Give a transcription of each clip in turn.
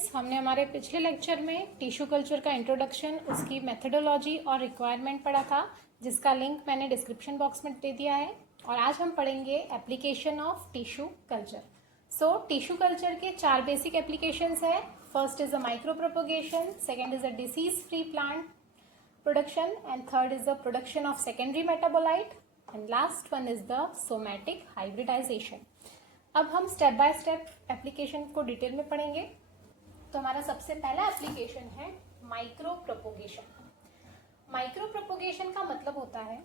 Students, हमने हमारे पिछले लेक्चर में टिश्यू कल्चर का इंट्रोडक्शन, उसकी मेथडोलॉजी और रिक्वायरमेंट पढ़ा था, जिसका लिंक मैंने डिस्क्रिप्शन बॉक्स में दे दिया है। और आज हम पढ़ेंगे application of tissue culture. So tissue culture के 4 बेसिक एप्लीकेशंस है। First is a micro propagation, second is a disease free plant production, and third is the production of secondary metabolite, and last one is the somatic hybridization. अब हम step by step application को detail में पढ़ेंगे। तो हमारा सबसे पहला application है माइक्रो प्रोपोगेशन। माइक्रो प्रोपोगेशन का मतलब होता है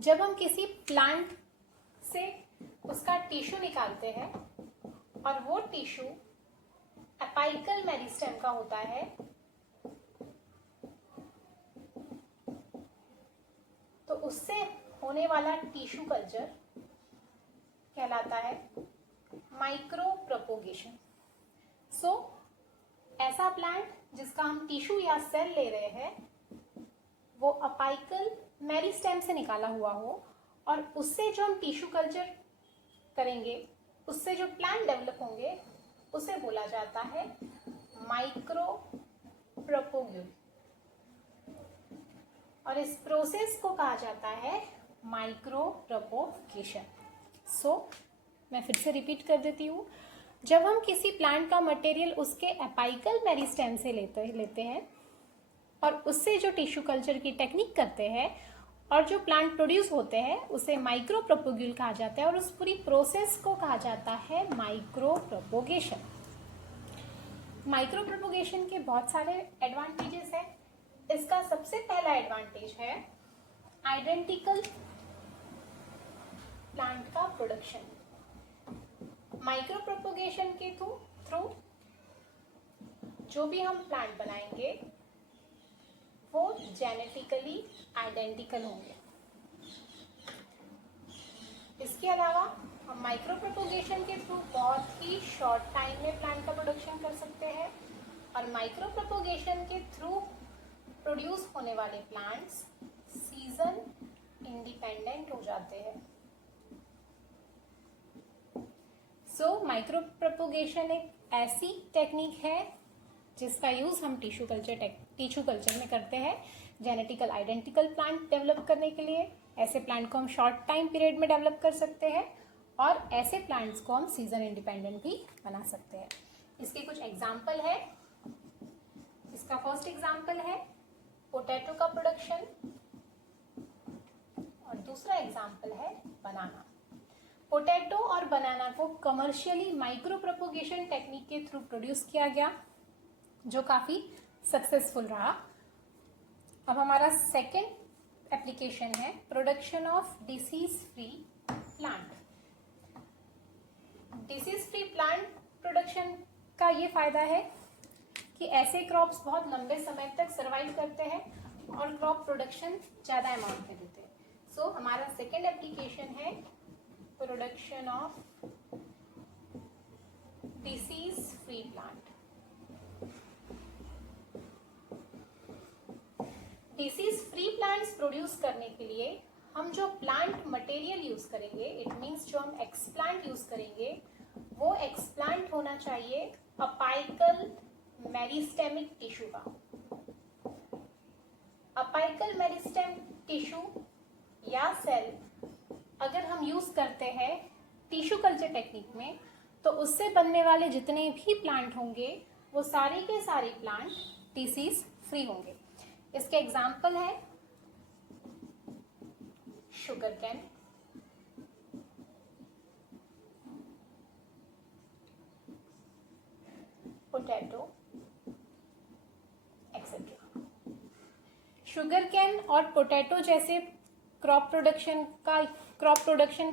जब हम किसी प्लांट से उसका टिश्यू निकालते हैं और वो टिश्यू अपाइकल मेरिस्टेम का होता है, तो उससे होने वाला टिश्यू कल्चर कहलाता है माइक्रो प्रोपोगेशन। सो ऐसा प्लांट जिसका हम टिश्यू या सेल ले रहे हैं वो अपाइकल मेरिस्टेम से निकाला हुआ हो, और उससे जो हम टिश्यू कल्चर करेंगे, उससे जो प्लांट डेवलप होंगे, उसे बोला जाता है माइक्रो प्रोपोग्यूल, और इस प्रोसेस को कहा जाता है माइक्रो प्रोपोगेशन। सो मैं फिर से रिपीट कर देती हूँ। जब हम किसी प्लांट का मटेरियल उसके अपाइकल मेरिस्टेम से लेते हैं और उससे जो टिश्यू कल्चर की टेक्निक करते हैं और जो प्लांट प्रोड्यूस होते हैं, उसे माइक्रो प्रोपोग्यूल कहा जाता है, और उस पूरी प्रोसेस को कहा जाता है माइक्रो प्रोपोगेशन। माइक्रो प्रोपोगेशन के बहुत सारे एडवांटेजेस हैं। इसका सबसे पहला एडवांटेज है आइडेंटिकल प्लांट का प्रोडक्शन। माइक्रो प्रोपोगेशन के थ्रू जो भी हम प्लांट बनाएंगे वो जेनेटिकली आइडेंटिकल होंगे। इसके अलावा हम माइक्रो प्रोपोगेशन के थ्रू बहुत ही शॉर्ट टाइम में प्लांट का प्रोडक्शन कर सकते हैं, और माइक्रो प्रोपोगेशन के थ्रू प्रोड्यूस होने वाले प्लांट्स सीजन इंडिपेंडेंट हो जाते हैं। सो माइक्रो प्रोपोगेशन एक ऐसी टेक्निक है जिसका यूज हम टिश्यू कल्चर में करते हैं जेनेटिकल आइडेंटिकल प्लांट डेवलप करने के लिए। ऐसे प्लांट को हम शॉर्ट टाइम पीरियड में डेवलप कर सकते हैं, और ऐसे प्लांट्स को हम सीजन इंडिपेंडेंट भी बना सकते हैं। इसके कुछ एग्जाम्पल है। इसका फर्स्ट एग्जाम्पल है पोटैटो का प्रोडक्शन, और दूसरा एग्जाम्पल है बनाना। पोटैटो और बनाना को कमर्शियली माइक्रो प्रोपोगेशन टेक्निक के थ्रू प्रोड्यूस किया गया, जो काफी सक्सेसफुल रहा। अब हमारा सेकेंड एप्लीकेशन है production of disease free plant. Disease free plant production का ये फायदा है कि ऐसे क्रॉप्स बहुत लंबे समय तक सर्वाइव करते हैं और क्रॉप प्रोडक्शन ज्यादा अमाउंट में देते हैं। सो हमारा सेकेंड एप्लीकेशन है production of disease free plant. Disease free plants produce करने के लिए हम जो प्लांट मटेरियल यूज करेंगे, इट मींस जो हम एक्सप्लांट यूज करेंगे, वो एक्सप्लांट होना चाहिए अपाइकल मेरिस्टेमिक टिश्यू का। अपाइकल मेरिस्टेम टिश्यू या सेल अगर हम यूज करते हैं टिश्यू कल्चर टेक्निक में, तो उससे बनने वाले जितने भी प्लांट होंगे वो सारे के सारे प्लांट डिसीज फ्री होंगे। इसके एग्जाम्पल है sugar cane, potato, etcetera. Sugar cane और पोटैटो जैसे क्रॉप प्रोडक्शन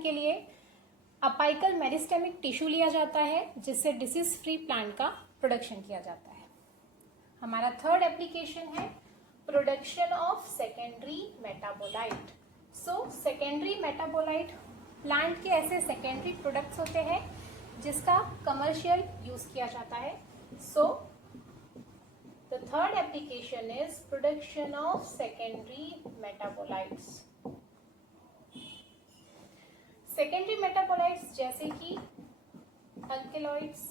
के लिए अपाइकल मेरिस्टेमिक टिश्यू लिया जाता है, जिससे डिसीज फ्री प्लांट का प्रोडक्शन किया जाता है। हमारा थर्ड एप्लीकेशन है production of secondary metabolite. So secondary metabolite plant के ऐसे सेकेंडरी प्रोडक्ट्स होते हैं जिसका कमर्शियल यूज किया जाता है। So the third application is production of secondary metabolites. Secondary metabolites जैसे कि अल्केलॉइड्स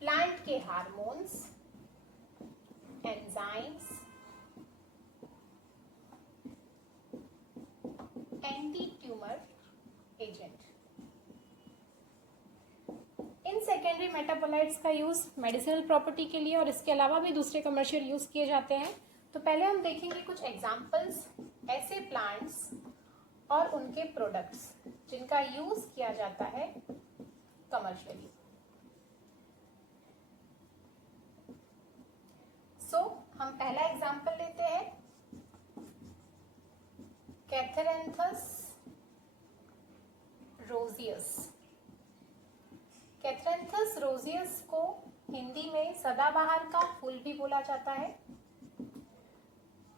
प्लांट के hormones, enzymes, anti tumour agent. In secondary metabolites का यूज मेडिसिनल प्रॉपर्टी के लिए और इसके अलावा भी दूसरे कमर्शियल यूज किए जाते हैं। तो पहले हम देखेंगे कुछ एग्जांपल्स ऐसे प्लांट्स और उनके प्रोडक्ट्स जिनका यूज किया जाता है कमर्शियली। हम पहला एग्जांपल लेते हैं कैथरैंथस रोजियस। कैथरैंथस रोजियस को हिंदी में सदाबहार का फूल भी बोला जाता है।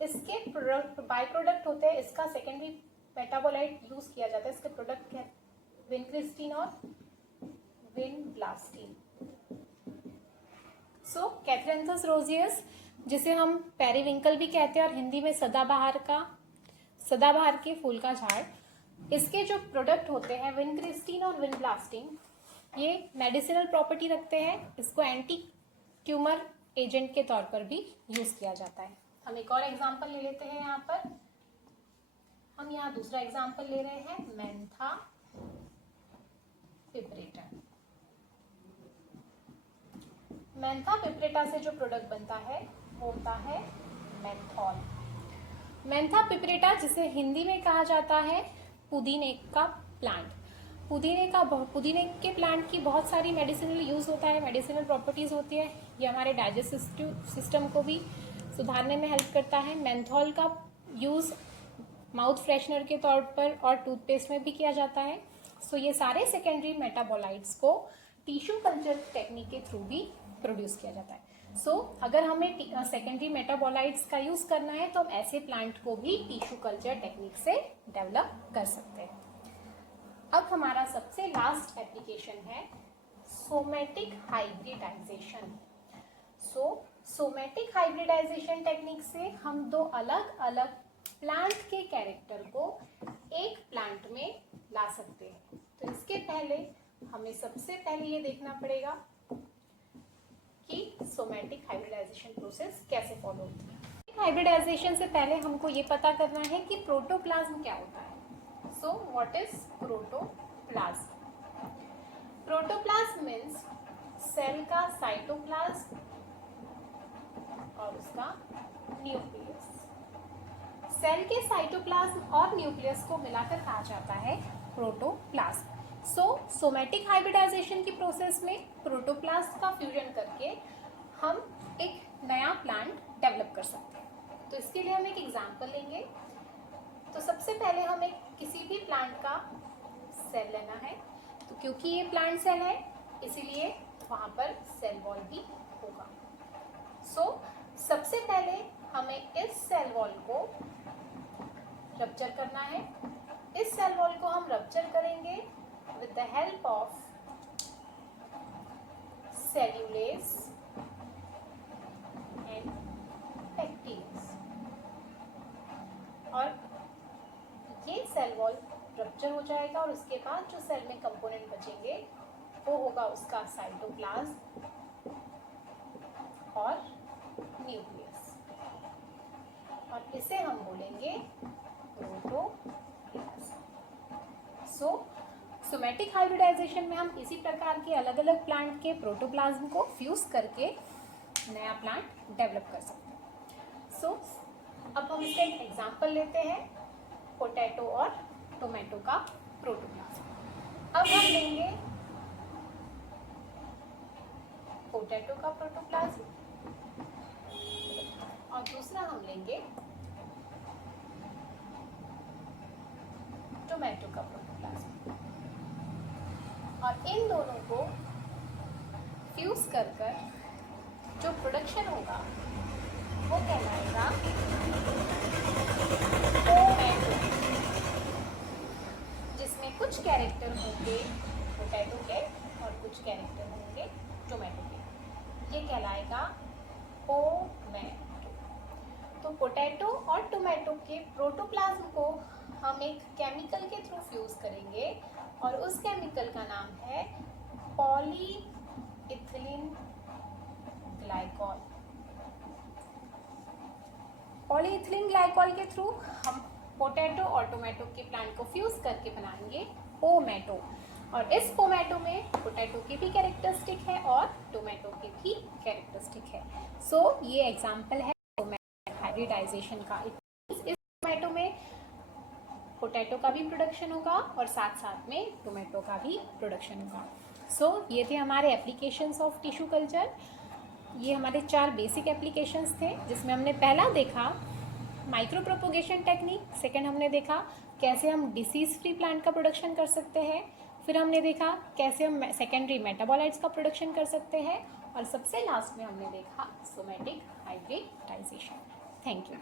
इसके बाय प्रोडक्ट होते हैं, इसका सेकेंडरी मेटाबोलाइट यूज किया जाता है। इसके प्रोडक्ट क्या है? विनक्रिस्टीन और विनब्लास्टीन। कैथरैंथस रोजियस, जिसे हम पेरिविंकल भी कहते हैं और हिंदी में सदाबहार के फूल का झाड़, इसके जो प्रोडक्ट होते हैं विनक्रिस्टीन और विनब्लास्टीन, ये मेडिसिनल प्रॉपर्टी रखते हैं। इसको एंटी ट्यूमर एजेंट के तौर पर भी यूज किया जाता है। हम एक और एग्जांपल ले लेते हैं। यहाँ पर हम यहाँ दूसरा एग्जांपल ले रहे हैं मेंथा पिपरेटा। मेंथा पिपरेटा से जो प्रोडक्ट बनता है वो होता है मेंथॉल। मेंथा पिपरेटा, जिसे हिंदी में कहा जाता है पुदीने का प्लांट। पुदीने के प्लांट की बहुत सारी मेडिसिनल यूज होता है, मेडिसिनल प्रॉपर्टीज होती है। ये हमारे डाइजेस्टिव सिस्टम को भी सुधारने में हेल्प करता है। मेंथॉल का यूज माउथ फ्रेशनर के तौर पर और टूथपेस्ट में भी किया जाता है। ये सारे सेकेंडरी मेटाबोलाइट्स को टिश्यू कल्चर टेक्निक के थ्रू भी प्रोड्यूस किया जाता है। अगर हमें सेकेंडरी मेटाबोलाइट्स का यूज करना है तो हम ऐसे प्लांट को भी टिश्यू कल्चर टेक्निक से डेवलप कर सकते हैं। अब हमारा सबसे लास्ट एप्लीकेशन है somatic hybridization. Somatic hybridization technique से हम दो अलग अलग प्लांट के कैरेक्टर को एक प्लांट में ला सकते हैं। तो इसके पहले हमें सबसे पहले ये देखना पड़ेगा कि सोमेटिक हाइब्रिडाइजेशन प्रोसेस कैसे फॉलो होती है। हाइब्रिडाइजेशन से पहले हमको ये पता करना है कि प्रोटोप्लाज्म क्या होता है। What is protoplasm? Protoplasm means cell का साइटोप्लाज्म और उसका न्यूक्लियस। सेल के साइटोप्लाज्म और न्यूक्लियस को मिलाकर कहा जाता है प्रोटोप्लाज्म। सोमेटिक हाइब्रिडाइजेशन की प्रोसेस में प्रोटोप्लाज्म का फ्यूजन करके हम एक नया प्लांट डेवलप कर सकते हैं। तो इसके लिए हम एक एग्जांपल लेंगे। तो सबसे पहले हमें किसी भी प्लांट का सेल लेना है। तो क्योंकि ये प्लांट सेल है इसीलिए वहां पर सेल वॉल भी होगा। सबसे पहले हमें इस सेल वॉल को रप्चर करना है। इस सेल वॉल को हम रप्चर करेंगे with the help of cellulase and pectinase। और ये सेल वॉल रप्चर हो जाएगा और उसके बाद जो सेल में कंपोनेंट बचेंगे वो होगा उसका साइटोप्लाज्म और न्यूक्लियस, और इसे हम बोलेंगे प्रोटोप्लाज्म। सोमेटिक हाइब्रिडाइजेशन में हम इसी प्रकार के अलग अलग प्लांट के प्रोटोप्लाज्म को फ्यूज करके नया प्लांट डेवलप कर सकते हैं। अब हम इसका एक एग्जांपल लेते हैं, पोटैटो और टोमेटो का प्रोटोप्लाज्म। अब हम लेंगे पोटैटो का प्रोटोप्लाज्म और दूसरा हम लेंगे टोमेटो का प्रोटोप्लाज्म, और इन दोनों को फ्यूज कर जो प्रोडक्शन होगा वो कहलाएगा टोमेटो, जिसमें कुछ कैरेक्टर होंगे पोटैटो के और कुछ कैरेक्टर होंगे टोमेटो के। ये कहलाएगा पोमैटो। तो पोटैटो और टोमेटो के प्रोटोप्लाज्म को हम एक केमिकल के थ्रू फ्यूज करेंगे और उस केमिकल का नाम है पॉलीइथिलीन पॉलीइथिलीन ग्लाइकॉल के थ्रू हम पोटैटो और टोमेटो के प्लांट को फ्यूज करके बनाएंगे पोमैटो। और इस पोमैटो में पोटैटो की भी कैरेक्टरिस्टिक है और टोमेटो की भी कैरेक्टरिस्टिक है। सो ये एग्जाम्पल है हाइब्रिडाइजेशन का। इस टोमेटो में पोटैटो का भी प्रोडक्शन होगा और साथ साथ में टोमेटो का भी प्रोडक्शन होगा। सो ये थे हमारे एप्लीकेशंस ऑफ टिश्यू कल्चर। ये हमारे 4 बेसिक एप्लीकेशंस थे, जिसमें हमने पहला देखा माइक्रो प्रोपोगेशन टेक्निक, सेकंड हमने देखा कैसे हम डिसीज फ्री प्लांट का प्रोडक्शन कर सकते हैं, फिर हमने देखा कैसे हम सेकेंडरी मेटाबोलाइट्स का प्रोडक्शन कर सकते हैं, और सबसे लास्ट में हमने देखा सोमैटिक हाइब्रिडाइजेशन। Thank you.